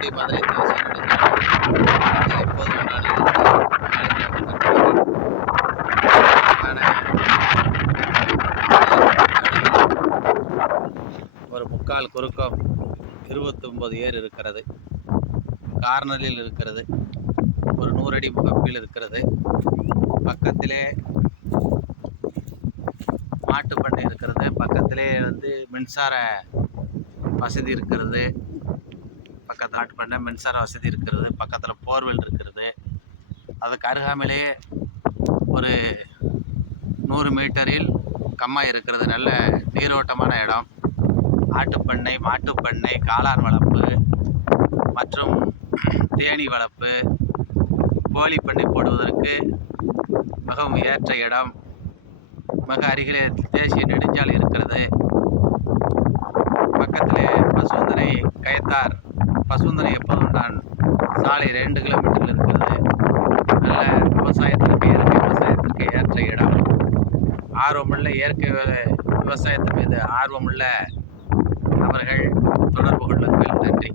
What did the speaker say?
தூத்துக்குடி மதுரை தேசிய நெடுஞ்சாலை எப்போது ஒரு முக்கால் குறுக்கம் 29 ஏர் இருக்கிறது. கார்னரில் இருக்கிறது. ஒரு 100 அடி முகப்பில் இருக்கிறது. பக்கத்திலே மாட்டு பண்ணை இருக்கிறது. பக்கத்திலே மின்சார வசதி இருக்கிறது. பக்கத்தில் மாட்டு பண்ணை, மின்சார வசதி இருக்கிறது. பக்கத்தில் போர்வெல் இருக்கிறது. அதுக்கு அருகாமையிலே ஒரு 100 மீட்டரில் கம்மாய் இருக்கிறது. நல்ல நீரோட்டமான இடம். ஆட்டுப்பண்ணை, மாட்டுப்பண்ணை, காளான் வளர்ப்பு மற்றும் தேனீ வளர்ப்பு, கோழி பண்ணை போடுவதற்கு மிகவும் ஏற்ற இடம். மிக அருகிலே தேசிய நெடுஞ்சாலை இருக்கிறது. பக்கத்திலே பசுவந்தனை, கயத்தார் பசுவந்தனை எப்போதும் நான் சாலை 2 கிலோமீட்டரில் இருக்கிறது. நல்ல விவசாயத்திற்கு, இயற்கை விவசாயத்திற்கு ஏற்ற இடம். ஆர்வமுள்ள இயற்கை விவசாயத்தின் மீது ஆர்வமுள்ள அவர்கள் தொடர்பு கொள்ளுங்கள். நன்றி.